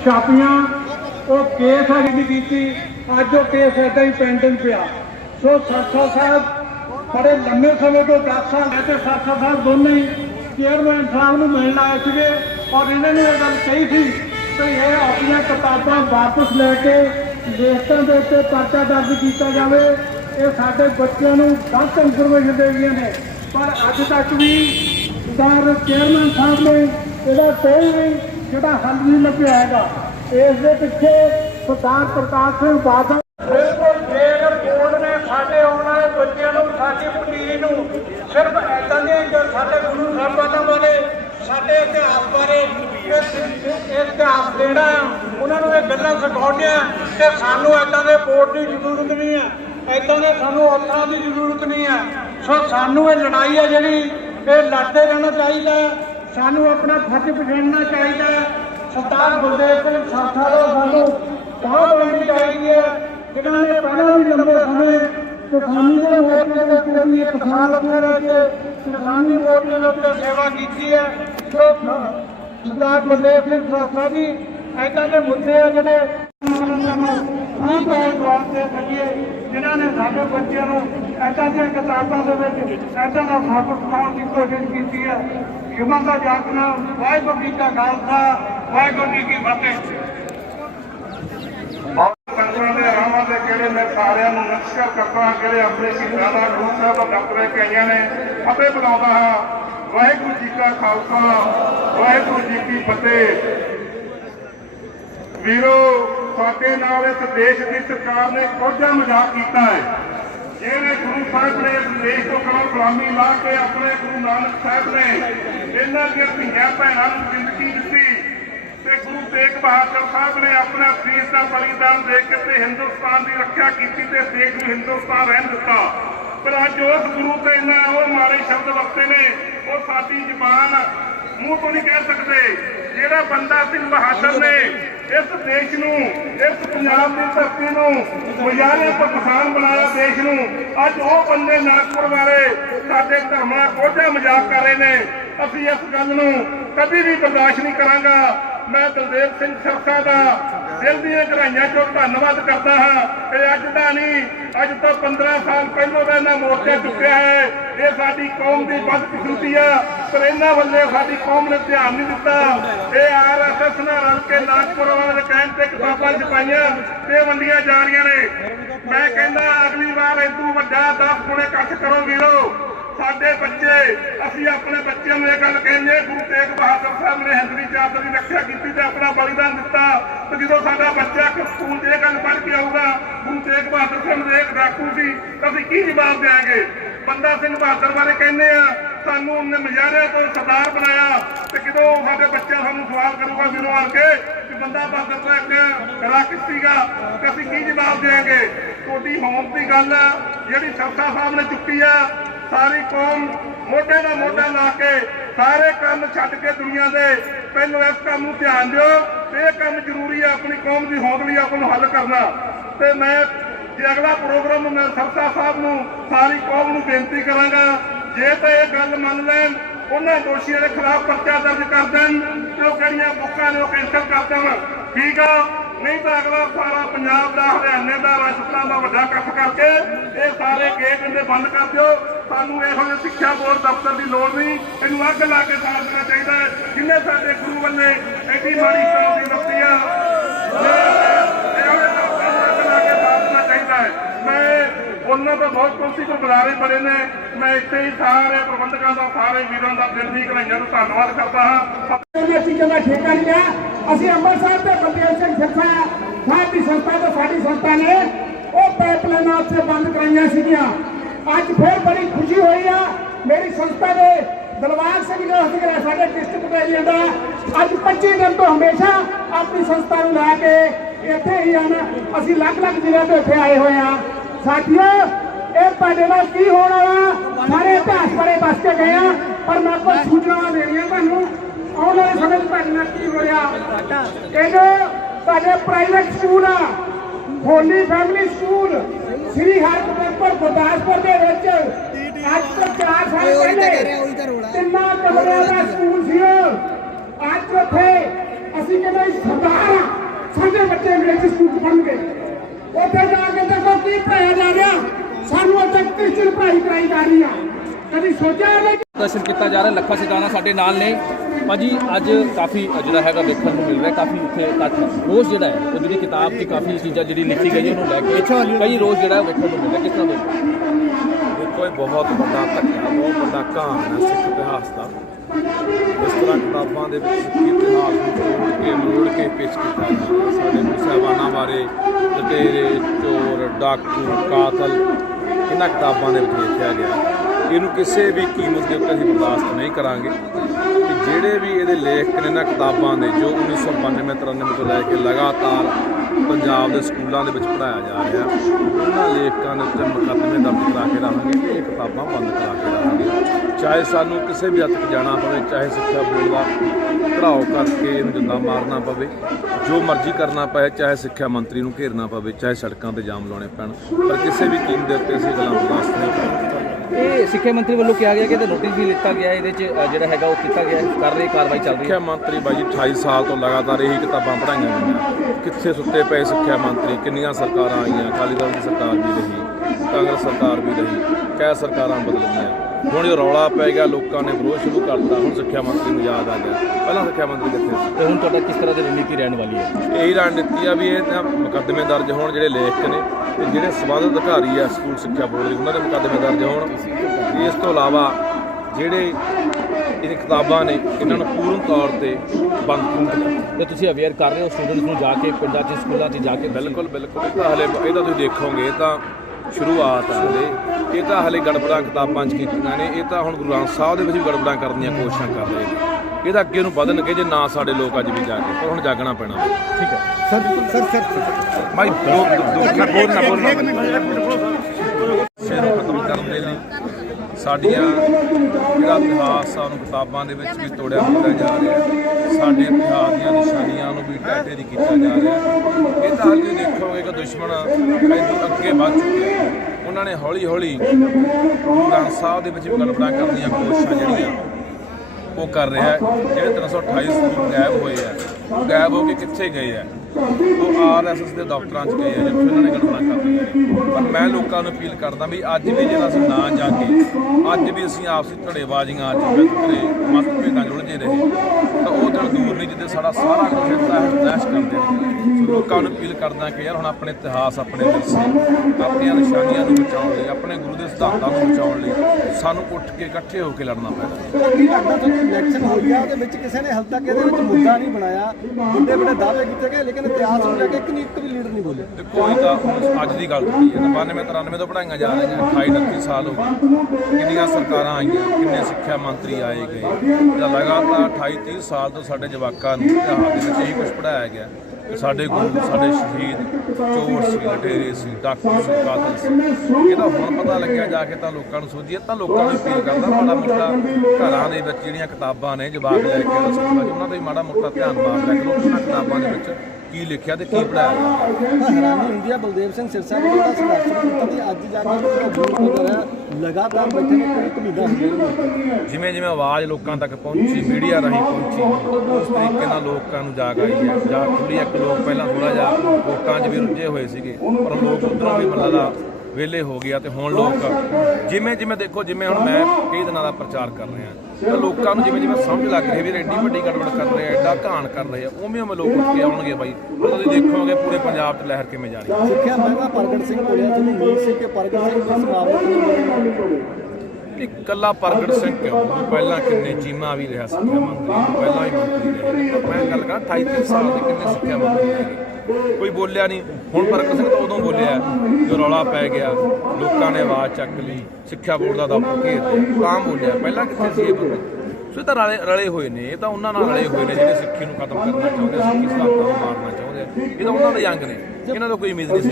छापियां वो केस अभी नहीं की, अज वो केस ऐसा ही पेंडिंग पिया। सो सरसा साहब बड़े लंबे समय तो 10 साल मैं सरसा साहब दोनों ही चेयरमैन साहब को मिलने आए थे और इन्होंने ये गल कही थी कि ये अपन किताबां वापस लैके लिस्टों के उत्ते पर्चा दर्ज किया जाए, ये साडे बच्चों को गलत इंफॉर्मेशन दे रही ने। पर अज तक भी सरदार चेयरमैन साहब ने इसका कोई भी जोड़ा हल नहीं लभ्या है। इस दे पिछे सरदार प्रताप सिंह बादल बिल्कुल जेल बोर्ड ने साडे आने वाले बच्चों को साडी पनीरी को सिर्फ ऐसा नहीं जो साडे गुरु साहिबाना बारे साडे इतिहास बारे इतिहास देना उन्होंने ये गल्लां सिखाउणियां कि सानू ऐसा के बोर्ड की जरूरत नहीं है, ऐसा के सानू अफसरां की जरूरत नहीं है। सो सानू ये लड़ाई है जिहड़ी ये लड़ते रहना चाहिए, सानू अपना फर्ज पछाणना चाहिए। सरदार बलदेव सिंह सरसा को सानू बांह देनी चाहिए जिन्होंने पहला भी लंबे समय किसानी के मोर्चे के पूरी किसान लगे रह के किसानी मोर्चे के उत्ते सेवा की है। तो सरदार बलदेव सिंह सरसा जी ऐसा के मुद्दे हैं जिन्हें दे सकिए, जिन्होंने साढ़े बच्चों को ऐसा किताबों के ऐसा का सबक सिखाने की कोशिश की है। युवा का जागना वाहिगुरू जी का खालसा वाहिगुरू जी की फतेह। मैं सारे नमस्कार करता हाँ कि अपने शहीदों का गुरु साहब डक रह के आई ने फतेह बुलाता हाँ। वाहिगुरू जी का खालसा वाहिगुरू जी की फतेह। वीरो साडे नाल इस देश की सरकार ने कोझा मजाक किया है, जिहड़े गुरु साहब ने इस देश को करो गुलामी ला के अपने गुरु नानक साहब ने इन्हां दी धीआं भैणां नूं जिंदगी दित्ती ते गुरु तेग बहादुर साहब ने अपना शीश का बलिदान दे के ते हिंदुस्तान की रक्षा की ते देश को हिंदुस्तान रहन दिता। पर अज उस गुरु ते इन्ना वो मारे शब्द वरते ने वो साडी जबान मूँह तो नहीं कह सकते। जिहड़ा बंदा सिंह बहादुर ने इस देश नूं इस पंजाब की धरती नूं मुजाहिरे तो किसान बनाया देश नूं, अज वो बंदे नागपुर वाले साडे धर्मां कोझा मजाक कर रहे ने। असीं इस गल नूं कभी भी बर्दाश्त नहीं करांगा। मैं बलदेव सिंह सरसा का दिल दीआं गहराइयां चों धन्नवाद करता हाँ कि अज का नहीं अज तो 15 साल पहलों का इन्हां मोर्चा चुक्या है। ये साडी कौम की बदकिस्मती है, पर इन्हां वल्ले साडी कौम ने ध्यान नहीं दिता। ये RSS नाल रल के नागपुर वाले दे कहण ते किताबां छपाईयां ते वंडियां जा रहीआं ने। मैं कहना अगली बार इदों वड्डा 10 गुणे इकट्ठ करो वीरो। साडे बच्चे असीं अपने बच्चों को यह गल कहिए गुरु तेग बहादुर साहब ने हिंदवी चादर की रक्षा की ते अपना बलिदान दिता। तो जो साडा बच्चा स्कूल यह गल पढ़ के आऊगा गुरु तेग बहादुर साहब एक डाकू सी, तो असीं की जवाब देंगे। बंदा सिंह बहादुर बारे कहने सानू उन्हें मुजाहिरे तो सरदार बनाया, तो कितों साडे बच्चा सानू सवाल करूगा वीरों आल के कि बंदा बहादुर का एक राकेश सीगा, तो असीं की जवाब देंगे। तुहाडी मौत की गल जिहड़ी सरसा साहब ने चुकी है, सारी कौम मोढे नाल मोढा ला के सारे काम छड्ड के दुनिया दे पहलों इस काम नूं ध्यान दिओ। ये काम जरूरी है अपनी कौम की होंद लई आपां नूं हल करना। तो मैं जे अगला प्रोग्राम मैं सरसा साहब नूं सारी कौम नूं बेनती करांगा जे तो यह गल मन लैन उन्होंने दोषियों के खिलाफ पर्चा दर्ज कर दें तो किहड़ियां बुकां ने कैंसल कर देण, ठीक है। नहीं तो अगला सारा पंजाब का हरियाणे का राजस्थान का वड्डा इकट्ठ करके ये सारे गेट इन्हें बंद कर दो। सानू इहो जिहे सिक्ख्या बोर्ड दफ्तर की लोड़ नहीं, इनू अग ला के साड़ देना चाहिए। जिन्हें साडे गुरु वाले एडी माड़ी कौम की वरती आ अग ला के साड़ देना चाहिए। मैं उन्होंने तो बहुत कुर्सी को बुलारे बड़े ने, मैं इतने ही सारे प्रबंधकों का सारे वीरों का दिल दी घराइयां धन्यवाद करता हाँ। चीज़ों का ठेका लिया असीं अंमृतसर से बलदेव सिंह सरसा साहब की संस्था तो साडी संस्था ने वो पाइपलाइन से बंद कराइया सीगियां। अज फिर बड़ी खुशी हुई है मेरी संस्था के दलबाग सिंह जो साडे डिस्ट्रिक्ट एरिया का अज 25 दिन तो हमेशा अपनी संस्था को लैके इत्थे ही आना असीं अलग-अलग जिले तो इत्थे आए हुए हैं। साथियों ये तुहाडे नाल की होण वाला सारे इतिहास बारे दस के गए हैं, पर मैं कुछ सूचना देनियां तुहानूं आने वाले समय तुहाडे नाल की हो रहा। ये जो तुहाडे प्राइवेट स्कूल आ होली फैमिली स्कूल श्री हरगोबिंदपुर गुरदासपुर के विच अज तो 4 साल पहले 3 कमरिਆਂ ਦਾ स्कूल सी। अज उत्थे ਅਸੀਂ ਕਹਿੰਦੇ ਸਰਦਾਰ ਆ, ਸਾਡੇ ਬੱਚੇ ਅੰਗਰੇਜ਼ੀ ਸਕੂਲ ਚ ਪੜ੍ਹਨਗੇ। ਉੱਥੇ ਜਾ ਕੇ ਦੇਖੋ ਕੀ ਪੜਾਇਆ ਜਾ ਰਿਹਾ, ਸਾਨੂੰ ਉੱਥੇ ਕ੍ਰਿਸਚਨ ਪੜ੍ਹਾਈ ਕਰਾਈ ਜਾ ਰਹੀ ਆ। ਕਦੀ ਸੋਚਿਆ ਨਹੀਂ? ਦਰਸ਼ਨ ਕੀਤਾ ਜਾ ਰਿਹਾ। ਲੱਖਾ ਸਿਧਾਣਾ ਸਾਡੇ ਨਾਲ ਨੇ। ਭਾਜੀ ਅੱਜ ਕਾਫੀ ਜਿਹੜਾ ਹੈਗਾ ਵੇਖਣ ਨੂੰ ਮਿਲ ਰਿਹਾ, ਕਾਫੀ ਇੱਥੇ ਇਕੱਠ ਰੋਜ਼ ਜਿਹੜਾ ਹੈ ਉਹ ਜਿਹੜੀ ਕਿਤਾਬ 'ਚ ਕਾਫੀ ਚੀਜ਼ਾਂ ਜਿਹੜੀ ਲਿਖੀ ਗਈ ਉਹਨੂੰ ਲੈ ਕੇ ਕਈ ਰੋਜ਼ ਜਿਹੜਾ ਵੇਖਣ ਨੂੰ ਮਿਲ ਰਿਹਾ। ਕਿਸ ਤਰ੍ਹਾਂ ਦੇ ਦੇਖੋ ਇਹ ਬਹੁਤ ਵੱਡਾ ਧੱਕਾ, ਬਹੁਤ ਵੱਡਾ ਕਹਾਣ ਹੈ ਸਿੱਖ ਇਤਿਹਾਸ ਦਾ। ਇਸ ਤਰ੍ਹਾਂ ਕਿਤਾਬਾਂ ਦੇ ਵਿੱਚ ਸਿੱਖੀ ਇਤਿਹਾਸ ਨੂੰ ਤੋੜ ਕੇ ਮਰੋੜ ਕੇ ਪੇਸ਼ ਕੀਤਾ ਜਾਂਦਾ। ਸਾਡੇ ਗੁਰੂ ਸਾਹਿਬਾਨਾਂ ਬਾਰੇ ਲੁਟੇਰੇ, ਚੋਰ, ਡਾਕੂ, ਕਾਤਲ ਇਹਨਾਂ ਕਿਤਾਬਾਂ ਦੇ ਵਿੱਚ ਲਿਖਿਆ ਗਿਆ। ਇਹਨੂੰ ਕਿਸੇ ਵੀ ਕੀਮਤ ਦੇ ਉੱਤੇ ਅਸੀਂ ਬਰਦਾਸ਼ਤ ਨਹੀਂ ਕਰਾਂਗੇ ਕਿ ਜਿਹੜੇ ਵੀ ਇਹਦੇ ਲੇਖਕ ਨੇ ਇਹਨਾਂ ਕਿਤਾਬਾਂ ਦੇ ਜੋ 1992-93 ਤੋਂ ਲੈ ਕੇ ਲਗਾਤਾਰ ਪੰਜਾਬ ਦੇ ਸਕੂਲਾਂ ਦੇ ਵਿੱਚ ਪੜ੍ਹਾਇਆ ਜਾ ਰਿਹਾ, ਉਹਨਾਂ ਲੇਖਕਾਂ ਦੇ ਉੱਤੇ ਮੁਕੱਦਮੇ ਦਰਜ ਕਰਾ ਕੇ ਰਹਾਂਗੇ ਤੇ ਇਹ ਕਿਤਾਬਾਂ ਬੰਦ ਕਰਾ ਕੇ ਰਹਾਂਗੇ। ਚਾਹੇ ਸਾਨੂੰ ਕਿਸੇ ਵੀ ਹੱਦ ਤੱਕ ਜਾਣਾ ਪਵੇ, ਚਾਹੇ ਸਿੱਖਿਆ ਬੋਰਡ ਦਾ ਘਰਾਓ ਕਰਕੇ ਇਹਨੂੰ ਜਿੰਦਾ ਮਾਰਨਾ ਪਵੇ, ਜੋ ਮਰਜ਼ੀ ਕਰਨਾ ਪਏ, ਚਾਹੇ ਸਿੱਖਿਆ ਮੰਤਰੀ ਨੂੰ ਘੇਰਨਾ ਪਵੇ, ਚਾਹੇ ਸੜਕਾਂ ਤੇ ਜਾਮ ਲਾਉਣੇ ਪੈਣ, ਪਰ ਕਿਸੇ ਵੀ ਕੀਮਤ ਦੇ ਉੱਤੇ ਅਸੀਂ ਗੱਲਾਂ ਬਰਦਾਸ਼ਤ ਨਹੀਂ ਕਰਾਂਗੇ। ਇਹ ਸਿੱਖਿਆ ਮੰਤਰੀ ਵੱਲੋਂ ਕਿਹਾ ਗਿਆ ਕਿ ਇਹਦਾ ਨੋਟਿਸ ਵੀ ਲਿੱਤਾ ਗਿਆ, ਇਹਦੇ 'ਚ ਜਿਹੜਾ ਹੈਗਾ ਉਹ ਕੀਤਾ ਗਿਆ, ਕਰ ਰਹੀ ਕਾਰਵਾਈ ਚੱਲ ਰਹੀ ਹੈ। ਸਿੱਖਿਆ ਮੰਤਰੀ ਬਾਈ 28 ਸਾਲ ਤੋਂ ਲਗਾਤਾਰ ਇਹੀ ਕਿਤਾਬਾਂ ਪੜ੍ਹਾਈਆਂ ਗਈਆਂ। ਕਿੱਥੇ ਸੁੱਤੇ ਪਏ ਸਿੱਖਿਆ ਮੰਤਰੀ? ਕਿੰਨੀਆਂ ਸਰਕਾਰਾਂ ਆਈਆਂ, ਅਕਾਲੀ ਦਲ ਦੀ ਸਰਕਾਰ ਵੀ ਰਹੀ, ਕਾਂਗਰਸ ਸਰਕਾਰ ਵੀ ਰਹੀ, ਕਈ ਸਰਕਾਰਾਂ ਬਦਲ ਗਈਆਂ। ਹੁਣ ਇਹ ਰੌਲਾ ਪੈ ਗਿਆ, ਲੋਕਾਂ ਨੇ ਵਿਰੋਧ ਸ਼ੁਰੂ ਕਰਤਾ, ਹੁਣ ਸਿੱਖਿਆ ਮੰਤਰੀ ਨੂੰ ਯਾਦ ਆ ਗਿਆ ਪਹਿਲਾਂ ਸਿੱਖਿਆ ਮੰਤਰੀ ਕਿੱਥੇ ਸੀ। ਤੇ ਹੁਣ ਤੁਹਾਡਾ ਕਿਸ ਤਰ੍ਹਾਂ ਦੀ ਰਣਨੀਤੀ ਰਹਿਣ ਵਾਲੀ ਹੈ? ਇਹੀ ਰਣਨੀਤੀ ਆ ਵੀ ਇਹ ਮੁਕੱਦਮੇ ਦਰਜ ਹੋਣ, ਜਿਹੜੇ ਲੇਖਕ ਨੇ ਤੇ ਜਿਹੜੇ ਸਬੰਧਤ ਅਧਿਕਾਰੀ ਆ ਸਕੂਲ ਸਿੱਖਿਆ ਬੋਰਡ ਦੇ, ਉਹਨਾਂ ਦੇ ਮੁਕੱਦਮੇ ਦਰਜ ਹੋਣ। ਇਸ ਤੋਂ ਇਲਾਵਾ ਜਿਹੜੇ ਇਹ ਕਿਤਾਬਾਂ ਨੇ ਇਹਨਾਂ ਨੂੰ ਪੂਰਨ ਤੌਰ ਤੇ ਬੰਦ ਕੀਤਾ। ਤੇ ਤੁਸੀਂ ਅਵੇਅਰ ਕਰ ਰਹੇ ਹੋ ਸਟੂਡੈਂਟਸ ਨੂੰ ਜਾ ਕੇ ਪਿੰਡਾਂ 'ਚ ਸਕੂਲਾਂ 'ਚ ਜਾ ਕੇ? ਬਿਲਕੁਲ ਬਿਲਕੁਲ। ਇਹ ਤਾਂ ਹਲੇ ਇਹਦਾ ਤੁਸੀਂ ਦੇਖੋਗੇ, ਇਹ ਤਾਂ ਸ਼ੁਰੂਆਤ ਹੈ ਹਲੇ। ਇਹ ਤਾਂ ਹਲੇ ਗੜਬੜਾਂ ਕਿਤਾਬਾਂ 'ਚ ਕੀਤੀਆਂ ਨੇ, ਇਹ ਤਾਂ ਹੁਣ ਗੁਰੂ ਗ੍ਰੰਥ ਸਾਹਿਬ ਦੇ ਵਿੱਚ ਵੀ ਗੜਬੜਾਂ ਕਰਨ ਦੀਆਂ ਕੋਸ਼ਿਸ਼ਾਂ ਕਰ ਰਹੇ ਨੇ। ਇਹਦਾ ਅੱਗੇ ਨੂੰ ਵਧਣਗੇ ਜੇ ਨਾ ਸਾਡੇ ਲੋਕ ਅੱਜ ਵੀ ਜਾ ਕੇ, ਪਰ ਹੁਣ ਜਾਗਣਾ ਪੈਣਾ। ਠੀਕ ਹੈ ਭਾਈ ਸ਼ੇਰ ਖਤਮ ਕਰਨ ਦੇ ਲਈ ਸਾਡੀਆਂ ਜਿਹੜਾ ਇਤਿਹਾਸ ਆ ਉਹਨੂੰ ਕਿਤਾਬਾਂ ਦੇ ਵਿੱਚ ਵੀ ਤੋੜਿਆ ਹੁੰਦਾ ਜਾ ਰਿਹਾ। ਸਾਡੇ ਇਤਿਹਾਸ ਦੀਆਂ ਨਿਸ਼ਾਨੀਆਂ ਨੂੰ ਵੀ ਢਾਟੇ ਦੀ ਕੀਤਾ ਜਾ ਰਿਹਾ। ਇਹ ਤਾਂ ਹਾਲੇ ਦੇਖੋਗੇ ਕਿ ਦੁਸ਼ਮਣ ਇੱਥੋਂ ਅੱਗੇ ਵੱਧ ਚੁੱਕੇ ਆ। ਉਹਨਾਂ ਨੇ ਹੌਲੀ ਹੌਲੀ ਗੁਰੂ ਗ੍ਰੰਥ ਸਾਹਿਬ ਦੇ ਵਿੱਚ ਵੀ ਗੜਬੜਾਂ ਕਰਨ ਦੀਆਂ ਕੋਸ਼ਿਸ਼ਾਂ ਜਿਹੜੀਆਂ ਉਹ ਕਰ ਰਿਹਾ। ਜਿਹੜੇ 328 ਸਰੂਪ ਗਾਇਬ ਹੋਏ ਆ, ਉਹ ਗਾਇਬ ਹੋ ਕੇ ਕਿੱਥੇ ਗਏ ਆ? ਉਹ RSS ਦੇ ਦਫ਼ਤਰਾਂ 'ਚ ਗਏ ਆ ਜਿੱਥੇ ਉਹਨਾਂ ਨੇ ਗੜਬੜਾਂ ਕਰਨੀਆਂ ਨੇ। ਪਰ ਮੈਂ ਲੋਕਾਂ ਨੂੰ ਅਪੀਲ ਕਰਦਾ ਵੀ ਅੱਜ ਵੀ ਜਿਹੜਾ ਅਸੀਂ ਨਾ ਜਾ ਕੇ, ਅੱਜ ਵੀ ਅਸੀਂ ਆਪਸੀ ਧੜੇਬਾਜ਼ੀਆਂ 'ਚ ਵਿਤਕਰੇ ਮਤਭੇਦਾਂ 'ਚ ਉਲਝੇ ਰਹੇ ਤਾਂ ਉਹ ਦਿਨ ਦੂਰ ਨਹੀਂ ਜਿੱਦੇ ਸਾਡਾ ਸਾਰਾ ਕੁਝ ਤਹਿਸ ਕਰ ਦੇਣਗੇ। ਸੋ ਲੋਕਾਂ ਨੂੰ ਅਪੀਲ ਕਰਦਾ ਕਿ ਯਾਰ ਹੁਣ ਆਪਣੇ ਇਤਿਹਾਸ, ਆਪਣੇ ਵਿਰਸੇ, ਆਪਣੀਆਂ ਨਿਸ਼ਾਨੀਆਂ ਨੂੰ ਬਚਾਉਣ ਲਈ, ਆਪਣੇ ਗੁਰੂ ਦੇ ਸਿਧਾਂਤਾਂ ਨੂੰ ਬਚਾਉਣ ਲਈ ਸਾਨੂੰ ਉੱਠ ਕੇ ਇਕੱਠੇ ਹੋ ਕੇ ਲੜਨਾ ਪੈਣਾ। ਕੀ ਲੱਗਦਾ ਤੁਹਾਨੂੰ ਇਲੈਕਸ਼ਨ ਹੋਈ ਆ, ਉਹਦੇ ਵਿੱਚ ਕਿਸੇ ਨੇ ਹਾਲੇ ਤੱਕ ਇਹਦੇ ਵਿੱਚ ਮੁੱਦਾ ਨਹੀਂ ਬਣਾਇਆ? ਵੱਡੇ ਵੱਡੇ ਦਾਅਵੇ ਕੀਤੇ ਗਏ ਲੇਕਿਨ ਇਤਿਹਾਸ ਨੂੰ ਲੈ ਕੇ ਇੱਕ ਵੀ ਲੀਡਰ ਨਹੀਂ ਬੋਲੇ। ਦੇਖੋ ਇਹ ਤਾਂ ਹੁਣ ਅੱਜ ਦੀ ਗੱਲ ਹੋਈ ਹੈ। 92-93 ਤੋਂ ਪੜ੍ਹਾਈਆਂ ਜਾ ਰਹੀਆਂ, 28-29 ਸਾਲ ਹੋ ਗਏ। ਕਿੰਨੀਆਂ ਸਰਕਾਰਾਂ ਆਈਆਂ, ਕਿੰਨੇ ਸਿੱਖਿਆ ਮੰਤਰੀ ਆਏ ਗਏ। ਜਾਂ ਲਗਾਤਾਰ 28-30 ਸਾਲ ਤੋਂ ਸਾਡੇ ਜਵਾਕਾਂ ਨੂੰ ਇਤਿਹਾਸ ਦੇ ਵਿੱਚ ਇਹੀ ਕੁਝ ਪੜ੍ਹਾਇਆ ਗਿਆ। ਸਾਡੇ ਗੁਰੂ, ਸਾਡੇ ਸ਼ਹੀਦ ਚੋਰ ਸੀ, ਲਟੇਰੇ ਸੀ, ਡਾਕੂ ਸੀ, ਕਾਤਲ ਸੀ। ਇਹਦਾ ਹੁਣ ਪਤਾ ਲੱਗਿਆ ਜਾ ਕੇ ਤਾਂ ਲੋਕਾਂ ਨੂੰ ਸੋਚੀਏ। ਤਾਂ ਲੋਕਾਂ ਨੂੰ ਅਪੀਲ ਕਰਦਾ ਮਾੜਾ ਮੋਟਾ ਘਰਾਂ ਦੇ ਵਿੱਚ ਜਿਹੜੀਆਂ ਕਿਤਾਬਾਂ ਨੇ ਜਵਾਕ ਲੈ ਕੇ ਸਕੂਲਾਂ 'ਚ ਉਹਨਾਂ ਦਾ ਵੀ ਮਾੜਾ ਮੋਟਾ ਧਿਆਨ ਮਾਰ ਰੱਖ ਲਓ। ਉਹਨਾਂ ਕਿਤਾਬਾਂ ਦੇ ਵਿੱਚ ਕੀ ਲਿਖਿਆ ਤੇ ਕੀ ਪੜ੍ਹਾਇਆ ਗਿਆ। ਤਾਂ ਹੈਰਾਨੀ ਹੁੰਦੀ ਆ ਬਲਦੇਵ ਸਿੰਘ ਸਿਰਸਾ ਜੀ ਦਾ ਸੰਘਰਸ਼ ਕੀਤਾ ਤੇ ਅੱਜ ਜਾ ਕੇ ਜਿਹੜਾ ਜੋਰ ਪੱਧਰ ਹੈ ਲਗਾਤਾਰ ਬੈਠੇ ਨੇ, ਕੋਈ ਉਮੀਦਾਂ ਹੁੰਦੀਆਂ। ਜਿਵੇਂ ਜਿਵੇਂ ਆਵਾਜ਼ ਲੋਕਾਂ ਤੱਕ ਪਹੁੰਚੀ, ਮੀਡੀਆ ਰਾਹੀਂ ਪਹੁੰਚੀ, ਉਸ ਤਰੀਕੇ ਨਾਲ ਲੋਕਾਂ ਨੂੰ ਜਾਗ ਆਈ ਹੈ। ਜਾਂ ਖੁੱਲੀ ਇੱਕ ਲੋਕ ਪਹਿਲਾਂ ਥੋੜ੍ਹਾ ਜਿਹਾ ਵੋਟਾਂ 'ਚ ਵੀ ਰੁੱਝੇ ਹੋਏ ਸੀਗੇ, ਪਰ ਲੋਕ ਉੱਧਰੋਂ ਵੀ ਮਤਲਬ ਦਾ ਵਿਹਲੇ ਹੋ ਗਿਆ। ਤੇ ਹੁਣ ਲੋਕ ਜਿਵੇਂ ਜਿਵੇਂ ਦੇਖੋ, ਜਿਵੇਂ ਹੁਣ ਮੈਂ ਕਈ ਦਿਨਾਂ ਦਾ ਪ੍ਰਚਾਰ ਕਰ ਰਿਹਾ ਤਾਂ ਲੋਕਾਂ ਨੂੰ ਜਿਵੇਂ ਜਿਵੇਂ ਸਮਝ ਲੱਗ ਰਹੀ ਵੀ ਐਡੀ ਵੱਡੀ ਗੜਬੜ ਕਰ ਰਹੇ ਆ, ਐਡਾ ਘਾਣ ਕਰ ਰਹੇ ਆ, ਉਵੇਂ ਉਵੇਂ ਲੋਕ ਉੱਠ ਕੇ ਆਉਣਗੇ। ਬਾਈ ਤੁਸੀਂ ਦੇਖੋਗੇ ਪੂਰੇ ਪੰਜਾਬ 'ਚ ਲਹਿਰ ਕਿਵੇਂ ਜਾਣੀ ਹੈ। ਸਿੱਖਿਆ ਮਹਿੰਗਾ ਪ੍ਰਗਟ ਸਿੰਘ ਬੋਲਿਆ, ਤੁਹਾਨੂੰ ਉਮੀਦ ਸੀ ਕਿ ਪ੍ਰਗਟ ਸਿੰਘ ਇਸ ਮਾਮਲੇ ਨੂੰ ਇਕੱਲਾ ਪ੍ਰਗਟ ਸਿੰਘ ਕਿਉਂ, ਪਹਿਲਾਂ ਕਿੰਨੇ ਚੀਮਾ ਵੀ ਰਿਹਾ ਸਿੱਖਿਆ ਮੰਤਰੀ, ਪਹਿਲਾਂ ਹੀ ਮੰਤਰੀ ਰਹੇ। ਮੈਂ ਗੱਲ ਕਰਾਂ 28 ਸਾਲ ਦੇ ਕਿੰਨੇ ਸਿੱਖਿਆ ਮੰਤਰੀ ਹੈਗੇ, ਕੋਈ ਬੋਲਿਆ ਨਹੀਂ। ਹੁਣ ਪ੍ਰਗਟ ਸਿੰਘ ਤਾਂ ਉਦੋਂ ਬੋਲਿਆ ਜਦੋਂ ਰੌਲਾ ਪੈ ਗਿਆ, ਲੋਕਾਂ ਨੇ ਆਵਾਜ਼ ਚੱਕ ਲਈ, ਸਿੱਖਿਆ ਬੋਰਡ ਦਾ ਦਫ਼ਤਰ ਘੇਰ ਲਿਆ, ਤਾਂ ਬੋਲਿਆ। ਪਹਿਲਾਂ ਕਿੱਥੇ ਸੀ ਇਹ ਬੰਦੇ? ਸੋ ਇਹ ਤਾਂ ਰਲੇ ਹੋਏ ਨੇ, ਇਹ ਤਾਂ ਉਹਨਾਂ ਨਾਲ ਰਲੇ ਹੋਏ ਨੇ ਜਿਹੜੇ ਸਿੱਖੀ ਨੂੰ ਖਤਮ ਕਰਨਾ ਚਾਹੁੰਦੇ, ਸਿੱਖੀ ਸਿਧਾਂਤਾਂ ਨੂੰ ਮਾਰਨਾ ਚਾਹੁੰਦੇ ਆ। ਇਹ ਤਾਂ ਉਹਨਾਂ ਦੇ ਅੰਗ ਨੇ, ਇਹਨਾਂ ਤੋਂ ਕੋਈ ਉਮੀਦ ਨਹੀਂ ਸੀ।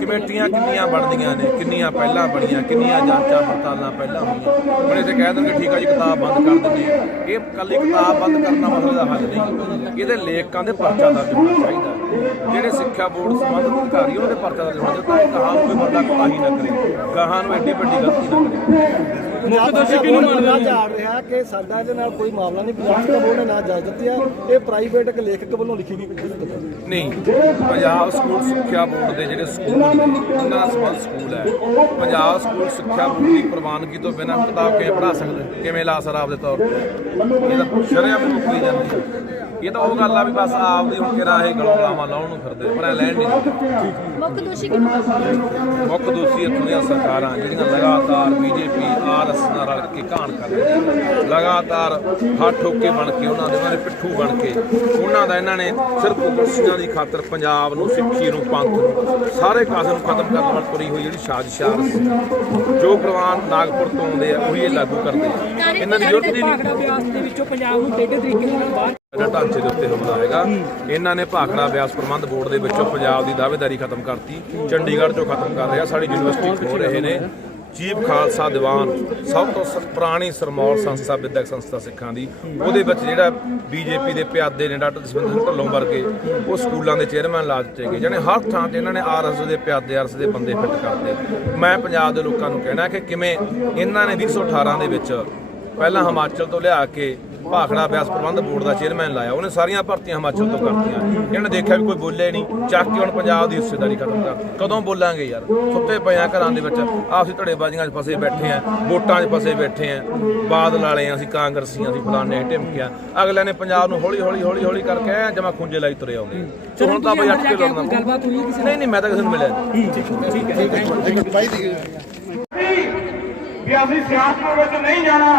ਕਮੇਟੀਆਂ ਕਿੰਨੀਆਂ ਬਣਦੀਆਂ ਨੇ, ਕਿੰਨੀਆਂ ਪਹਿਲਾਂ ਬਣੀਆਂ, ਕਿੰਨੀਆਂ ਜਾਂਚਾਂ ਪੜਤਾਲਾਂ ਪਹਿਲਾਂ ਹੋਈਆਂ। ਹੁਣ ਇੱਥੇ ਕਹਿ ਦੇਣਗੇ ਠੀਕ ਆ ਜੀ ਕਿਤਾਬ ਬੰਦ ਕਰ ਦਿੰਦੇ ਆ। ਇਹ ਇਕੱਲੀ ਕਿਤਾਬ ਬੰਦ ਕਰਨਾ ਮਸਲੇ ਦਾ ਹੱਲ ਨਹੀਂ। ਇਹਦੇ ਲੇਖਕਾਂ ਦੇ ਪਰਚਾ ਦਰਜ ਹੋਣਾ ਚਾਹੀਦਾ। ਜਿਹੜੇ ਸਿੱਖਿਆ ਬੋਰਡ ਸੰਬੰਧਿਤ ਅਧਿਕਾਰੀ ਉਹਨਾਂ ਦੇ ਪਰਚਾ ਦਰਜ ਹੋਣਾ ਚਾਹੀਦਾ। ਗਾਹਾਂ ਨੂੰ ਕੋਈ ਵੱਡਾ ਕੋਤਾਹੀ ਨਾ ਕਰੇ, ਗਾਹਾਂ ਨੂੰ ਐਡੀ ਵੱਡੀ ਗਲਤੀ ਨਾ ਕਰੇ। ਮੁੱਖ ਦੋਸ਼ੀ ਕਿਹਨੂੰ ਮੰਨਦੇ ਝਾੜ ਰਿਹਾ ਕਿ ਸਾਡਾ ਇਹਦੇ ਨਾਲ ਕੋਈ ਮਾਮਲਾ ਨਹੀਂ। ਪੰਜਾਬ ਦਾ ਬੋਰਡ ਨੇ ਨਾ ਇਜਾਜ਼ਤ ਦਿੱਤੀ ਹੈ, ਇਹ ਪ੍ਰਾਈਵੇਟ ਇੱਕ ਲੇਖਕ ਵੱਲੋਂ ਲਿਖੀ ਗਈ ਪੁਸਤਕ। ਨਹੀਂ, ਪੰਜਾਬ ਸਕੂਲ ਸਿੱਖਿਆ ਬੋਰਡ ਦੇ ਜਿਹੜੇ ਸਕੂਲ ਨੇ ਉਹਨਾਂ ਦਾ ਸੰਬੰਧ ਸਕੂਲ ਹੈ। ਪੰਜਾਬ ਸਕੂਲ ਸਿੱਖਿਆ ਬੋਰਡ ਦੀ ਪ੍ਰਵਾਨਗੀ ਤੋਂ ਬਿਨਾਂ ਕਿਤਾਬ ਕਿਵੇਂ ਪੜ੍ਹਾ ਸਕਦੇ, ਕਿਵੇਂ ਲਾ ਸਰ ਆਪਦੇ ਤੌਰ ਤੇ? ਇਹ ਤਾਂ ਸ਼ਰਿਆਮ ਮੁੱਕੀ ਜਾਂਦੀ ਹੈ। ਇਹ ਤਾਂ ਉਹ ਗੱਲ ਆ ਵੀ ਬਸ ਆਪਦੀ ਹੁਣ ਕਿਹੜਾ ਇਹ ਗਲੋਲਾਵਾਂ ਲਾਉਣ ਨੂੰ ਫਿਰਦੇ, ਪਰ ਇਹ ਲੈਣ ਨਹੀਂ ਦਿੰਦੇ। ਮੁੱਖ ਦੋਸ਼ੀ ਕਿਹਨੂੰ ਮੰਨਦੇ? ਮੁੱਖ ਦੋਸ਼ੀ ਇੱਥੋਂ ਦੀਆਂ ਸਰਕਾਰਾਂ ਜਿਹੜੀਆਂ ਲਗਾਤਾਰ BJP RS ਨਾਲ ਰਲ ਕੇ ਘਾਣ ਕਰ ਰਹੀਆਂ, ਲਗਾਤਾਰ ਹੱਥ ਠੋਕੇ ਬਣ ਕੇ ਉਹਨਾਂ ਦੇ ਪਿੱਠੂ ਬਣ ਕੇ ਉਹਨਾਂ ਦਾ ਇਹਨਾਂ ਨੇ ਸਿਰਫ ਕੁਰਸੀਆਂ ਦੀ ਖਾਤਰ ਪੰਜਾਬ ਨੂੰ, ਸਿੱਖੀ ਨੂੰ, ਪੰਥ ਨੂੰ, ਸਾਰੇ ਕਾਸੇ ਨੂੰ ਖਤਮ ਕਰਨ ਵਾਲੀ ਤੁਰੀ ਹੋਈ ਜਿਹੜੀ ਸਾਜ਼ਿਸ਼ ਆ ਜੋ ਪ੍ਰਵਾਨ ਨਾਗਪੁਰ ਤੋਂ ਆਉਂਦੇ ਆ ਉਹੀ ਇਹ ਲਾਗੂ ਕਰਦੇ ਆ। ਇਹਨਾਂ ਦੀ ਜ਼ਰੂਰਤ ਹੀ ਨਹੀਂ ਦੇ ਵਿੱਚੋਂ ਪੰਜਾਬ ਨੂੰ ਟੇਢੇ ਤਰੀਕੇ ਨਾਲ ਬਾਹਰ ਢਾਂਚੇ ਦੇ ਉੱਤੇ ਹਮਲਾ ਹੈਗਾ। ਇਹਨਾਂ ਨੇ ਭਾਖੜਾ ਬਿਆਸ ਪ੍ਰਬੰਧ ਬੋਰਡ ਦੇ ਵਿੱਚੋਂ ਪੰਜਾਬ ਦੀ ਦਾਅਵੇਦਾਰੀ ਖਤਮ ਕਰਤੀ, ਚੰਡੀਗੜ੍ਹ ਚੋਂ ਖਤਮ ਕਰ ਰਿਹਾ, ਸਾਡੀ ਯੂਨੀਵਰਸਿਟੀ ਖੋ ਰਹੇ ਨੇ। ਚੀਫ ਖਾਲਸਾ ਦੀਵਾਨ ਸਭ ਤੋਂ ਪੁਰਾਣੀ ਸਰਮੌਰ ਸੰਸਥਾ, ਵਿਦਿਅਕ ਸੰਸਥਾ ਸਿੱਖਾਂ ਦੀ, ਉਹਦੇ ਵਿੱਚ ਜਿਹੜਾ BJP ਦੇ ਪਿਆਦੇ ਨੇ ਡਾਕਟਰ ਜਸਵਿੰਦਰ ਸਿੰਘ ਢੱਲੋਂ ਵਰਗੇ ਉਹ ਸਕੂਲਾਂ ਦੇ ਚੇਅਰਮੈਨ ਲਾ ਦਿੱਤੇ ਗਏ। ਜਾਣੇ ਹਰ ਥਾਂ ਤੇ ਇਹਨਾਂ ਨੇ RS ਦੇ ਪਿਆਦੇ, RS ਦੇ ਬੰਦੇ ਫਿੱਟ ਕਰਤੇ। ਮੈਂ ਪੰਜਾਬ ਦੇ ਲੋਕਾਂ ਨੂੰ ਕਹਿਣਾ ਕਿ ਕਿਵੇਂ ਇਹਨਾਂ ਨੇ 2018 ਦੇ ਵਿੱਚ ਪਹਿਲਾਂ ਹਿਮਾਚਲ ਤੋਂ ਲਿਆ ਕੇ ਭਾਖੜਾ ਬਿਆਸ ਪ੍ਰਬੰਧ ਬੋਰਡ ਦਾ ਚੇਅਰਮੈਨ ਲਾਇਆ, ਉਹਨੇ ਸਾਰੀਆਂ ਭਰਤੀਆਂ ਹਿਮਾਚਲ ਤੋਂ ਕਰਤੀਆਂ। ਇਹਨੇ ਦੇਖਿਆ ਵੀ ਕੋਈ ਬੋਲੇ ਨਹੀਂ, ਚੱਕ ਕੇ ਹੁਣ ਪੰਜਾਬ ਦੀ ਹਿੱਸੇਦਾਰੀ ਖਤਮ ਕਰਤੀ। ਕਦੋਂ ਬੋਲਾਂਗੇ ਯਾਰ? ਸੁੱਤੇ ਪਏ ਆ ਘਰਾਂ ਦੇ ਵਿੱਚ, ਆਪਸੀ ਧੜੇਬਾਜ਼ੀਆਂ 'ਚ ਫਸੇ ਬੈਠੇ ਆ, ਵੋਟਾਂ 'ਚ ਫਸੇ ਬੈਠੇ ਆ, ਬਾਦਲ ਵਾਲੇ ਆ, ਅਸੀਂ ਕਾਂਗਰਸੀਆਂ, ਅਸੀਂ ਫਲਾਣੇ ਢਿਮਕਿਆ। ਅਗਲੇ ਨੇ ਪੰਜਾਬ ਨੂੰ ਹੌਲੀ ਹੌਲੀ ਹੌਲੀ ਹੌਲੀ ਕਰਕੇ ਜਮਾ ਖੁੰਝੇ ਲਾਈ ਤੁਰੇ ਆਉਂਦੇ। ਸੋ ਹੁਣ ਤਾਂ ਬਈ 8 ਕੇ ਲੜਨਾ। ਗੱਲਬਾਤ ਹੋਈ ਕਿਸੇ ਨਹੀਂ ਨਹੀਂ, ਮੈਂ ਤਾਂ ਕਿਸੇ ਨੂੰ ਮਿਲਿਆ ਨਹੀਂ। ਵੀ ਅਸੀਂ ਸਿਆਸਤ ਵਿੱਚ ਨਹੀਂ ਜਾਣਾ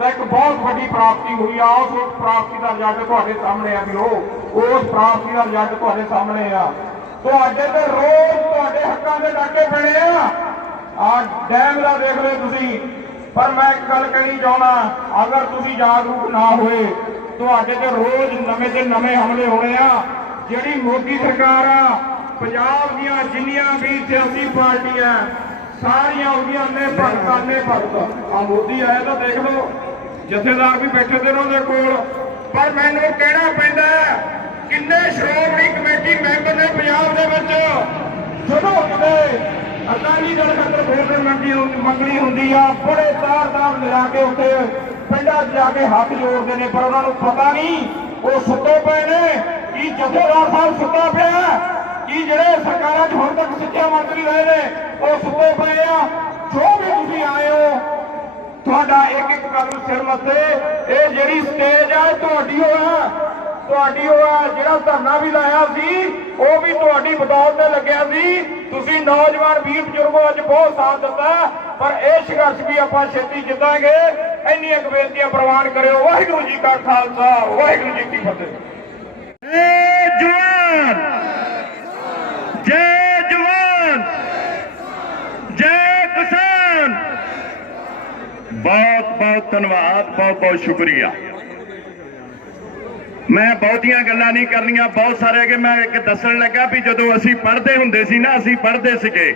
ਤਾਂ ਇੱਕ ਬਹੁਤ ਵੱਡੀ ਪ੍ਰਾਪਤੀ ਹੋਈ ਆ। ਉਸ ਪ੍ਰਾਪਤੀ ਦਾ ਰਿਜ਼ਲਟ ਤੁਹਾਡੇ ਸਾਹਮਣੇ ਆ ਵੀਰੋ, ਉਸ ਪ੍ਰਾਪਤੀ ਦਾ ਰਿਜ਼ਲਟ ਤੁਹਾਡੇ ਸਾਹਮਣੇ ਆ। ਤੁਹਾਡੇ ਤੇ ਰੋਜ਼ ਤੁਹਾਡੇ ਹੱਕਾਂ ਦੇ ਡਾਕੇ ਪੈਣੇ ਆ ਡੈਮ ਦਾ ਦੇਖ ਲਓ ਤੁਸੀਂ। ਪਰ ਮੈਂ ਇੱਕ ਗੱਲ ਕਹਿਣੀ ਚਾਹੁੰਦਾ, ਅਗਰ ਤੁਸੀਂ ਜਾਗਰੂਕ ਨਾ ਹੋਏ ਤੁਹਾਡੇ ਤੇ ਰੋਜ਼ ਨਵੇਂ ਤੇ ਨਵੇਂ ਹਮਲੇ ਹੋਣੇ ਆ। ਜਿਹੜੀ ਮੋਦੀ ਸਰਕਾਰ ਆ, ਪੰਜਾਬ ਦੀਆਂ ਜਿੰਨੀਆਂ ਵੀ ਸਿਆਸੀ ਪਾਰਟੀਆਂ ਸਾਰੀਆਂ ਉਹਦੀਆਂ ਨੇ ਭਗਤ ਆ। ਮੋਦੀ ਆਇਆ ਤਾਂ ਦੇਖ ਲਓ, ਜਥੇਦਾਰ ਵੀ ਬੈਠੇ ਤੇ ਉਹਨਾਂ ਦੇ ਕੋਲ। ਪਰ ਮੈਨੂੰ ਕਹਿਣਾ ਪੈਂਦਾ ਕਿੰਨੇ ਸ਼੍ਰੋਮਣੀ ਕਮੇਟੀ ਮੈਂਬਰ ਨੇ ਪੰਜਾਬ ਦੇ ਵਿੱਚ ਜਦੋਂ ਕਿਤੇ ਅਕਾਲੀ ਦਲ ਖਾਤਰ ਵੋਟ ਮੰਗਣੀ ਹੁੰਦੀ ਆ, ਬੜੇ ਤਾਰ ਲਿਆ ਕੇ ਉੱਥੇ ਪਿੰਡਾਂ 'ਚ ਜਾ ਕੇ ਹੱਥ ਜੋੜਦੇ ਨੇ। ਪਰ ਉਹਨਾਂ ਨੂੰ ਪਤਾ ਨਹੀਂ ਉਹ ਸੁੱਤੇ ਪਏ ਨੇ। ਕੀ ਜਥੇਦਾਰ ਸਾਹਿਬ ਸੁੱਤਾ ਪਿਆ? ਕੀ ਜਿਹੜੇ ਸਰਕਾਰਾਂ 'ਚ ਹੁਣ ਤੱਕ ਸਿੱਖਿਆ ਮੰਤਰੀ ਰਹੇ ਨੇ ਉਹ ਸੁੱਤੇ ਪਏ ਆ? ਜੋ ਵੀ ਤੁਸੀਂ ਆਏ ਹੋ ਤੁਹਾਡਾ ਇੱਕ ਇੱਕ ਕਦਮ ਸਿਰ ਮੱਥੇ। ਇਹ ਜਿਹੜੀ ਸਟੇਜ ਆ ਤੁਹਾਡੀ ਉਹ ਆ। ਜਿਹੜਾ ਧਰਨਾ ਵੀ ਲਾਇਆ ਸੀ ਉਹ ਵੀ ਤੁਹਾਡੀ ਬਦੌਲਤ ਤੇ ਲੱਗਿਆ ਸੀ। ਤੁਸੀਂ ਨੌਜਵਾਨ ਵੀਰ ਬਜ਼ੁਰਗੋ ਅੱਜ ਬਹੁਤ ਸਾਥ ਦਿੱਤਾ। ਪਰ ਇਹ ਸੰਘਰਸ਼ ਵੀ ਆਪਾਂ ਛੇਤੀ ਜਿੱਤਾਂਗੇ। ਇੰਨੀਆਂ ਕੁ ਬੇਨਤੀਆਂ ਪ੍ਰਵਾਨ ਕਰਿਓ। ਵਾਹਿਗੁਰੂ ਜੀ ਕਾ ਖਾਲਸਾ, ਵਾਹਿਗੁਰੂ ਜੀ ਕੀ ਫਤਿਹ। ਜੈ ਜਵਾਨ, ਜੈ ਜਵਾਨ, ਜੈ ਕਿਸਾਨ। ਬਹੁਤ ਬਹੁਤ ਧੰਨਵਾਦ, ਬਹੁਤ ਬਹੁਤ ਸ਼ੁਕਰੀਆ। ਮੈਂ ਬਹੁਤੀਆਂ ਗੱਲਾਂ ਨਹੀਂ ਕਰਨੀਆਂ, ਬਹੁਤ ਸਾਰੇ ਕਿ ਮੈਂ ਇੱਕ ਦੱਸਣ ਲੱਗਾ ਵੀ ਜਦੋਂ ਅਸੀਂ ਪੜ੍ਹਦੇ ਹੁੰਦੇ ਸੀ ਨਾ, ਅਸੀਂ ਪੜ੍ਹਦੇ ਸੀਗੇ,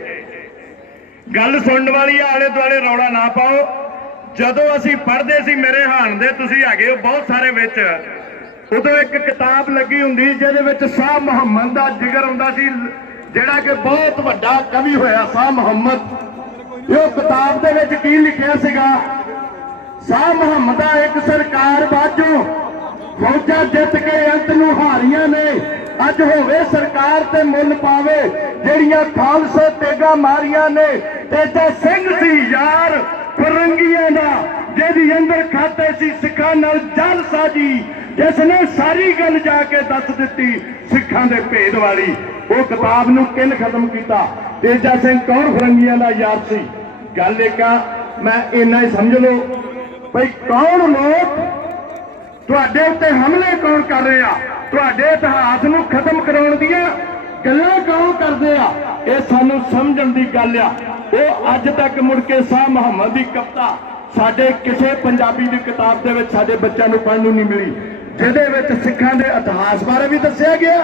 ਗੱਲ ਸੁਣਨ ਵਾਲੀ ਆਲੇ ਦੁਆਲੇ ਰੌਲਾ ਨਾ ਪਾਓ। ਜਦੋਂ ਅਸੀਂ ਪੜ੍ਹਦੇ ਸੀ, ਮੇਰੇ ਹਾਣ ਦੇ ਤੁਸੀਂ ਹੈਗੇ ਹੋ ਬਹੁਤ ਸਾਰੇ ਵਿੱਚ, ਉਦੋਂ ਇੱਕ ਕਿਤਾਬ ਲੱਗੀ ਹੁੰਦੀ ਜਿਹਦੇ ਵਿੱਚ ਸ਼ਾਹ ਮੁਹੰਮਦ ਦਾ ਜ਼ਿਕਰ ਹੁੰਦਾ ਸੀ, ਜਿਹੜਾ ਕਿ ਬਹੁਤ ਵੱਡਾ ਕਵੀ ਹੋਇਆ ਸ਼ਾਹ ਮੁਹੰਮਦ। ਉਹ ਕਿਤਾਬ ਦੇ ਵਿੱਚ ਕੀ ਲਿਖਿਆ ਸੀਗਾ? ਸ਼ਾਹ ਮੁਹੰਮਦ ਦਾ ਇੱਕ ਸਰਕਾਰ ਬਾਝੋਂ ਫੌਜਾਂ ਜਿੱਤ ਕੇ ਅੰਤ ਨੂੰ ਹਾਰੀਆਂ ਨੇ, ਅੱਜ ਹੋਵੇ ਸਰਕਾਰ ਤੇ ਮੁੱਲ ਪਾਵੇ ਜਿਹੜੀਆਂ ਖਾਲਸੇ ਤੇਗਾ ਮਾਰੀਆਂ ਨੇ। ਤੇਜਾ ਸਿੰਘ ਸੀ ਯਾਰ ਫਰੰਗੀਆਂ ਦਾ, ਜਿਹਦੀ ਅੰਦਰ ਖਾਤੇ ਸੀ ਸਿੱਖਾਂ ਨਾਲ ਜਲ ਸਾਜੀ, ਜਿਸ ਨੇ ਸਾਰੀ ਗੱਲ ਜਾ ਕੇ ਦੱਸ ਦਿੱਤੀ ਸਿੱਖਾਂ ਦੇ ਭੇਦ ਵਾਲੀ। ਉਹ ਕਿਤਾਬ ਨੂੰ ਕਿੰਨ ਖਤਮ ਕੀਤਾ? ਤੇਜਾ ਸਿੰਘ ਕੌਣ ਫਰੰਗੀਆਂ ਦਾ ਯਾਰ ਸੀ? ਗੱਲ ਇੱਕ ਆ, ਮੈਂ ਇੰਨਾ ਹੀ ਸਮਝ ਲਓ ਭਈ ਕੌਣ ਲੋਕ ਤੁਹਾਡੇ ਉੱਤੇ ਹਮਲੇ ਕੌਣ ਕਰ ਰਹੇ ਆ, ਤੁਹਾਡੇ ਇਤਿਹਾਸ ਨੂੰ ਖਤਮ ਕਰਾਉਣ ਦੀਆਂ ਗੱਲਾਂ ਕੌਣ ਕਰਦੇ ਆ, ਇਹ ਸਾਨੂੰ ਸਮਝਣ ਦੀ ਗੱਲ ਆ। ਉਹ ਅੱਜ ਤੱਕ ਮੁੜ ਕੇ ਸ਼ਾਹ ਮੁਹੰਮਦ ਦੀ ਕਵਿਤਾ ਸਾਡੇ ਕਿਸੇ ਪੰਜਾਬੀ ਦੀ ਕਿਤਾਬ ਦੇ ਵਿੱਚ ਸਾਡੇ ਬੱਚਿਆਂ ਨੂੰ ਪੜ੍ਹਨ ਨੂੰ ਨਹੀਂ ਮਿਲੀ, ਜਿਹਦੇ ਵਿੱਚ ਸਿੱਖਾਂ ਦੇ ਇਤਿਹਾਸ ਬਾਰੇ ਵੀ ਦੱਸਿਆ ਗਿਆ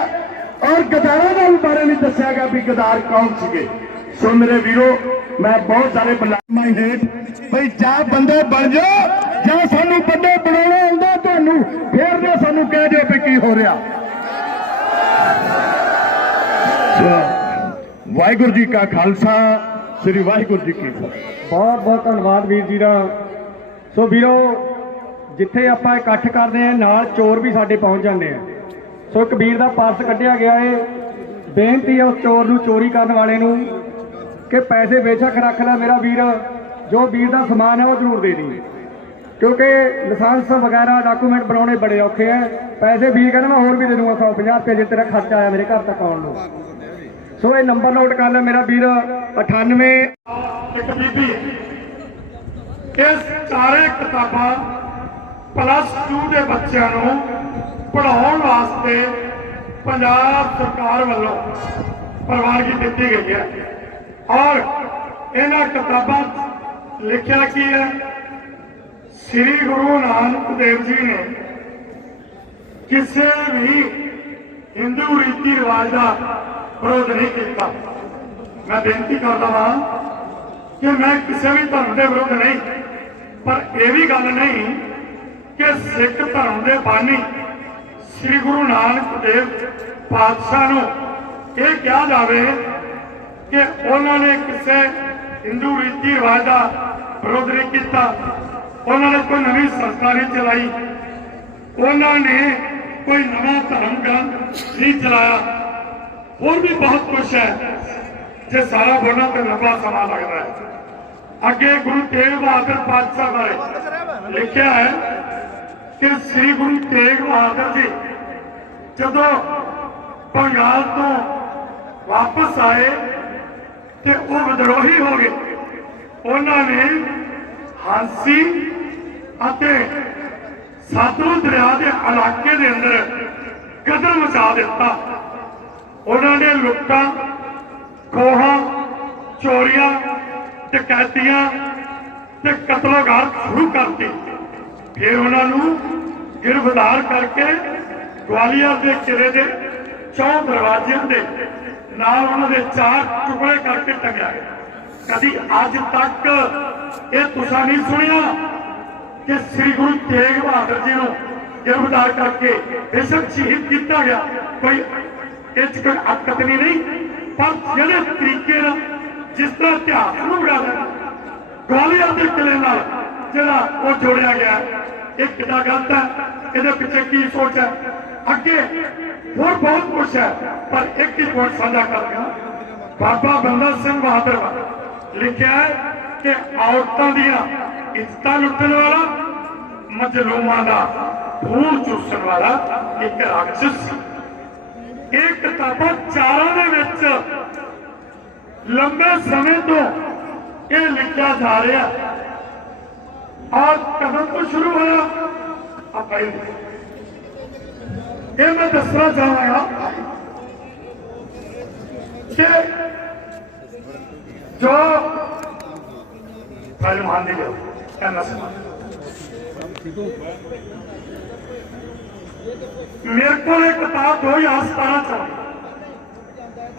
ਔਰ ਗਦਾਰਾਂ ਦੇ ਬਾਰੇ ਵੀ ਦੱਸਿਆ ਗਿਆ ਵੀ ਗਦਾਰ ਕੌਣ ਸੀਗੇ। ਸੋ ਮੇਰੇ ਵੀਰੋ, ਮੈਂ ਬਹੁਤ ਸਾਰੇ ਬਲਾਮਾਈ ਹੇਠ ਬਈ ਜਾਂ ਬੰਦੇ ਬਣ ਜਾਓ ਜਾਂ ਸਾਨੂੰ ਬੰਦੇ ਬਣਾਉਣਾ ਆਉਂਦਾ ਤੁਹਾਨੂੰ, ਫੇਰ ਦੇ ਸਾਨੂੰ ਕਹਿ ਦਿਓ ਵੀ ਕੀ ਹੋ ਰਿਹਾ। ਵਾਹਿਗੁਰੂ ਜੀ ਕਾ ਖਾਲਸਾ, ਸ੍ਰੀ ਵਾਹਿਗੁਰੂ ਜੀ ਕੀ ਫਤਿਹ। ਬਹੁਤ ਬਹੁਤ ਧੰਨਵਾਦ ਵੀਰ ਜੀ ਦਾ। ਸੋ ਵੀਰੋ, ਜਿੱਥੇ ਆਪਾਂ ਇਕੱਠ ਕਰਦੇ ਆ ਨਾਲ ਚੋਰ ਵੀ ਸਾਡੇ ਪਹੁੰਚ ਜਾਂਦੇ ਆ। ਸੋ ਇੱਕ ਵੀਰ ਦਾ ਪਰਸ ਕੱਢਿਆ ਗਿਆ ਏ। ਬੇਨਤੀ ਹੈ ਉਸ ਚੋਰ ਨੂੰ, ਚੋਰੀ ਕਰਨ ਵਾਲੇ ਨੂੰ, ਕਿ ਪੈਸੇ ਬੇਸ਼ੱਕ ਰੱਖ ਲੈ ਮੇਰਾ ਵੀਰ, ਜੋ ਵੀਰ ਦਾ ਸਮਾਨ ਹੈ ਉਹ ਜ਼ਰੂਰ ਦੇ ਦੀ, ਕਿਉਂਕਿ ਲਾਇਸੈਂਸ ਵਗੈਰਾ ਡਾਕੂਮੈਂਟ ਬਣਾਉਣੇ ਬੜੇ ਔਖੇ ਆ। ਪੈਸੇ ਵੀਰ ਕਹਿੰਦਾ ਮੈਂ ਹੋਰ ਵੀ ਦੇ ਦੂੰਗਾ 150 ਰੁਪਏ ਜੇ ਤੇਰਾ ਖਰਚਾ ਆਇਆ ਮੇਰੇ ਘਰ ਤੱਕ ਆਉਣ ਨੂੰ। ਸੋ ਇਹ ਨੰਬਰ ਨੋਟ ਕਰ ਲੈ ਮੇਰਾ ਵੀਰ, 98। ਇੱਕ ਬੀਬੀ ਇਹ ਸਾਰੇ ਕਿਤਾਬਾਂ +2 ਦੇ ਬੱਚਿਆਂ ਨੂੰ ਪੜ੍ਹਾਉਣ ਵਾਸਤੇ ਪੰਜਾਬ ਸਰਕਾਰ ਵੱਲੋਂ ਪ੍ਰਵਾਨਗੀ ਦਿੱਤੀ ਗਈ ਹੈ। ਔਰ ਇਹਨਾਂ ਕਿਤਾਬਾਂ ਲਿਖਿਆ ਕੀ ਹੈ? ਸ੍ਰੀ ਗੁਰੂ ਨਾਨਕ ਦੇਵ ਜੀ ਨੇ ਕਿਸੇ ਵੀ ਹਿੰਦੂ ਰੀਤੀ ਰਿਵਾਜ ਦਾ ਵਿਰੋਧ ਨਹੀਂ ਕੀਤਾ। ਮੈਂ ਬੇਨਤੀ ਕਰਦਾ ਹਾਂ ਕਿ ਮੈਂ ਕਿਸੇ ਵੀ ਧਰਮ ਦੇ ਵਿਰੁੱਧ ਨਹੀਂ, ਪਰ ਇਹ ਵੀ ਗੱਲ ਨਹੀਂ ਕਿ ਸਿੱਖ ਧਰਮ ਦੇ ਬਾਨੀ ਸ੍ਰੀ ਗੁਰੂ ਨਾਨਕ ਦੇਵ ਪਾਤਸ਼ਾਹ ਨੂੰ ਇਹ ਕਿਹਾ ਜਾਵੇ ਕਿ ਉਹਨਾਂ ਨੇ ਕਿਸੇ ਹਿੰਦੂ ਰੀਤੀ ਰਿਵਾਜ ਦਾ ਵਿਰੋਧ ਨਹੀਂ ਕੀਤਾ, ਉਹਨਾਂ ਨੇ ਕੋਈ ਨਵੀਂ ਸੰਸਥਾ ਨਹੀਂ ਚਲਾਈ, ਉਹਨਾਂ ਨੇ ਕੋਈ ਨਵਾਂ ਧਰਮ ਗ੍ਰੰਥ ਨਹੀਂ ਚਲਾਇਆ। ਹੋਰ ਵੀ ਬਹੁਤ ਕੁਝ ਹੈ ਜੇ ਸਾਰਾ ਬੋਲਣਾ ਤੇ ਲੰਬਾ ਸਮਾਂ ਲੱਗਦਾ ਹੈ। ਅੱਗੇ ਗੁਰੂ ਤੇਗ ਬਹਾਦਰ ਪਾਤਸ਼ਾਹ ਬਾਰੇ ਲਿਖਿਆ ਹੈ ਕਿ ਸ੍ਰੀ ਗੁਰੂ ਤੇਗ ਬਹਾਦਰ ਜੀ ਜਦੋਂ ਬੰਗਾਲ ਤੋਂ ਵਾਪਸ ਆਏ ਤੇ ਉਹ ਵਿਦਰੋਹੀ ਹੋ ਗਏ। ਉਹਨਾਂ ਨੇ ਹਾਂਸੀ ਅਤੇ ਸਤਲੁਜ ਦਰਿਆ ਦੇ ਇਲਾਕੇ ਦੇ ਅੰਦਰ ਕਦਰ ਮਚਾ ਦਿੱਤਾ। ਉਹਨਾਂ ਨੇ ਲੁੱਟਾਂ, ਖੋਹਾਂ, ਚੋਰੀਆਂ, ਡਕੈਤੀਆਂ ਤੇ ਕਤਲੋਗਾਰ ਸ਼ੁਰੂ ਕਰਤੀ। ਫਿਰ ਉਹਨਾਂ ਨੂੰ ਗਿਰਫਤਾਰ ਕਰਕੇ ਗਵਾਲੀਅਰ ਦੇ ਕਿਲੇ ਦੇ 4 ਦਰਵਾਜ਼ਿਆਂ ਦੇ ਨਾਲ ਉਹਨਾਂ ਦੇ 4 ਟੁਕੜੇ ਕਰਕੇ ਟੰਗਿਆ ਗਿਆ। ਕਦੀ ਅੱਜ ਤੱਕ ਇਹ ਤੁਸੀਂ ਨਹੀਂ ਸੁਣਿਆ ਕਿ ਸ੍ਰੀ ਗੁਰੂ ਤੇਗ ਬਹਾਦਰ ਜੀ ਨੂੰ ਗਿਰਫਤਾਰ ਕਰਕੇ ਬੇਸ਼ੱਕ ਸ਼ਹੀਦ ਕੀਤਾ ਗਿਆ, ਕੋਈ ਇਹ 'ਚ ਕੋਈ ਅਕਤਨੀ ਨਹੀਂ, ਪਰ ਜਿਹੜੇ ਤਰੀਕੇ ਨਾਲ ਜਿਸ ਤਰ੍ਹਾਂ ਇਤਿਹਾਸ ਨੂੰ ਉਡਾਇਆ ਗਵਾਲੀਅਰ ਦੇ ਕਿਲੇ ਨਾਲ ਜਿਹੜਾ ਉਹ ਜੋੜਿਆ ਗਿਆ, ਇਹ ਕਿੱਦਾਂ ਗਲਤ ਹੈ? ਇਹਦੇ ਪਿੱਛੇ ਕੀ ਸੋਚ ਹੈ? ਅੱਗੇ ਹੋਰ ਬਹੁਤ ਕੁਛ ਹੈ, ਪਰ ਇੱਕ ਹੀ ਪੁਆਇੰਟ ਸਾਂਝਾ ਕਰਦਾ। ਬਾਬਾ ਬੰਦਾ ਸਿੰਘ ਬਹਾਦਰ ਲਿਖਿਆ ਹੈ ਕਿ ਔਰਤਾਂ ਦੀਆਂ ਇੱਜ਼ਤਾਂ ਲੁੱਟਣ ਵਾਲਾ, ਮਜ਼ਲੂਮਾਂ ਦਾ ਖੂਨ ਚੂਸਣ ਵਾਲਾ ਇੱਕ ਰਾਖਸ਼ ਸੀ। ਇਹ ਕਿਤਾਬਾਂ ਚਾਰਾਂ ਦੇ ਵਿੱਚ ਲੰਬੇ ਸਮੇਂ ਤੋਂ ਇਹ ਲਿਖਿਆ ਜਾ ਰਿਹਾ ਔਰ ਕਦੋਂ ਤੋਂ ਸ਼ੁਰੂ ਹੋਇਆ ਆਪਾਂ ਇਹ ਮੈਂ ਦੱਸਣਾ ਚਾਹਾਂਗਾ ਕਿ ਜੋ ਪਹਿਲਵਾਨ ਦੀ मेरे को एक किताब 2017 चली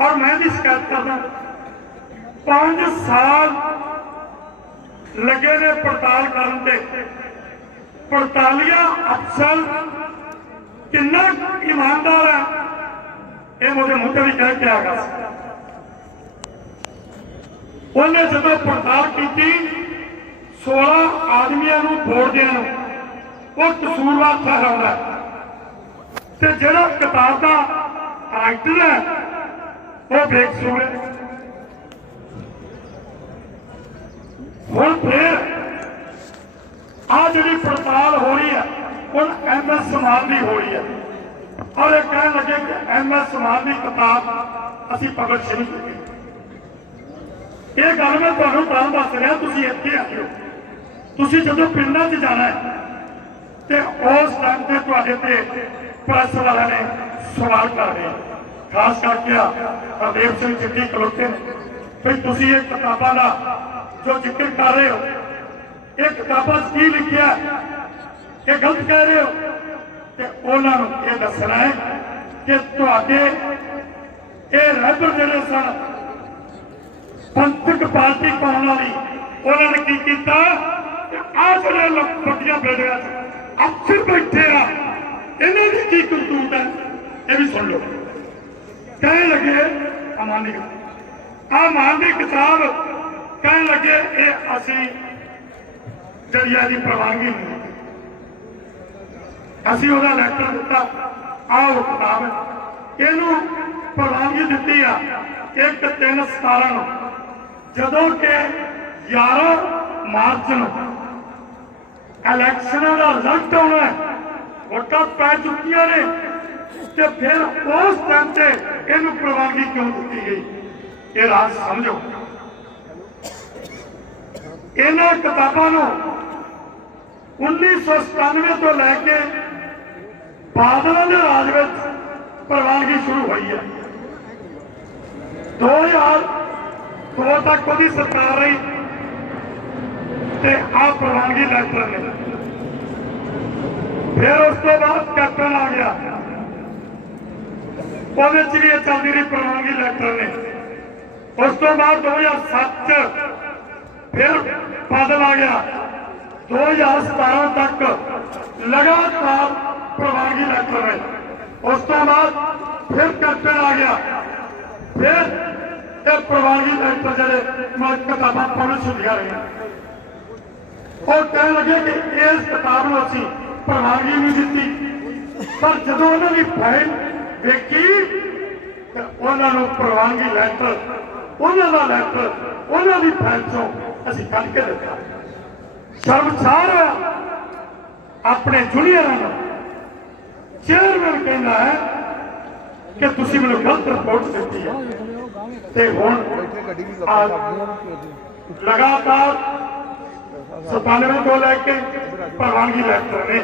और मैं भी शिकायत करना 5 साल लगे ने पड़ताल करने, पड़तालिया अफसर कितना ईमानदार है ये मुझे मुझे भी कह के आगा। उन्हें जो पड़ताल की 16 आदमियों बोर्डिया वो कसूरवार ठहराया ते जिहड़ा किताब का राइटर है वो बेकसूर है। हुण फिर आ जिहड़ी पड़ताल हो रही है हुण MS समान की हो रही है और ये कह लगे कि MS समान की किताब असीं पब्लिश नहीं की। ये गल मैं तुहानूं तां दस रहा, तुसीं इत्थे आइओ, तुसीं जदों पिंडां 'च जाना है ते उस टाइम ते तुहाडे ते प्रेस वाले ने सवाल कर रहे हैं, खास करके हरदेव सिंह चिट्ठी खलोते ने भाई तुसीं ये किताबां दा जो जिक्र कर रहे हो ये किताबां की लिखिया ये गलत कह रहे हो ते उन्हां नूं ये दसना है कि तुहाडे ये रहबर जिहड़े सन पंथक पार्टी पाउण वाली उन्होंने की किया कि आ जिहड़े वड्डियां बिल्डिंगां अफसर बैठे आ इन्हां दी की करतूत है ये भी सुन लो। कह लगे अमान दी किताब ਕਹਿਣ ਲੱਗੇ ਇਹ ਅਸੀਂ ਜਿਹੜੀ ਇਹਦੀ ਪ੍ਰਵਾਨਗੀ ਨਹੀਂ ਦਿੱਤੀ। ਅਸੀਂ ਉਹਦਾ ਲੈਟਰ ਦਿੱਤਾ, ਆਹ ਉਹ ਕਿਤਾਬ ਹੈ, ਇਹਨੂੰ ਪ੍ਰਵਾਨਗੀ ਦਿੱਤੀ ਆ 1/3/17 ਨੂੰ, ਜਦੋਂ ਕਿ 11 ਮਾਰਚ ਨੂੰ ਇਲੈਕਸ਼ਨਾਂ ਦਾ ਰਿਜ਼ਲਟ ਆਉਣਾ ਹੈ, ਵੋਟਾਂ ਪੈ ਚੁੱਕੀਆਂ ਨੇ, ਤੇ ਫਿਰ ਉਸ ਟਾਈਮ ਤੇ ਇਹਨੂੰ ਪ੍ਰਵਾਨਗੀ ਕਿਉਂ ਦਿੱਤੀ ਗਈ? ਇਹ ਰਾਜ ਸਮਝੋ। ਇਹਨਾਂ ਕਿਤਾਬਾਂ ਨੂੰ 1997 ਤੋਂ ਲੈ ਕੇ ਬਾਦਲਾਂ ਦੇ ਰਾਜ ਵਿੱਚ ਪ੍ਰਵਾਨਗੀ ਸ਼ੁਰੂ ਹੋਈ ਹੈ। 2002 ਤੱਕ ਉਹਦੀ ਸਰਕਾਰ ਰਹੀ ਤੇ ਆਹ ਪ੍ਰਵਾਨਗੀ ਲੈਟਰ ਨੇ। ਫਿਰ ਉਸ ਤੋਂ ਬਾਅਦ ਕੈਪਟਨ ਆ ਗਿਆ, ਉਹਦੇ ਚ ਵੀ ਇਹ ਚੱਲਦੀ ਰਹੀ ਪ੍ਰਵਾਨਗੀ ਲੈਟਰ ਨੇ। ਉਸ ਤੋਂ ਬਾਅਦ 2007 ਫਿਰ ਬਾਦਲ ਆ ਗਿਆ, 2017 ਤੱਕ ਲਗਾਤਾਰ ਪ੍ਰਵਾਨਗੀ ਲੈਟਰ ਨੇ। ਉਸ ਤੋਂ ਬਾਅਦ ਫਿਰ ਕੈਪਟਨ ਆ ਗਿਆ, ਫਿਰ ਇਹ ਪ੍ਰਵਾਨਗੀ ਲੈਟਰ ਜਿਹੜੇ ਕਿਤਾਬਾਂ ਪੜ੍ਹਨ ਹੁੰਦੀਆਂ ਰਹੀਆਂ। ਉਹ ਕਹਿਣ ਲੱਗੇ ਕਿ ਇਸ ਕਿਤਾਬ ਨੂੰ ਅਸੀਂ ਪ੍ਰਵਾਨਗੀ ਨਹੀਂ ਦਿੱਤੀ, ਪਰ ਜਦੋਂ ਉਹਨਾਂ ਦੀ ਫਾਈਲ ਵੇਖੀ ਤੇ ਉਹਨਾਂ ਨੂੰ ਪ੍ਰਵਾਨਗੀ ਲੈਟਰ, ਉਹਨਾਂ ਦਾ ਲੈਟਰ ਉਹਨਾਂ ਦੀ ਫਾਈਲ ਚੋਂ ਅਸੀਂ ਕੱਢ ਕੇ ਦਿੱਤਾ। ਸ਼ਰਮਸਾਰ ਆਪਣੇ ਜੂਨੀਅਰਾਂ ਨੂੰ ਚੇਅਰਮੈਨ ਕਹਿੰਦਾ ਹੈ ਕਿ ਤੁਸੀਂ ਮੈਨੂੰ ਗਲਤ ਰਿਪੋਰਟ ਦਿੱਤੀ ਹੈ, ਤੇ ਹੁਣ ਲਗਾਤਾਰ 97 ਤੋਂ ਲੈ ਕੇ ਪ੍ਰਵਾਨਗੀ ਲੈਟਰ ਨੇ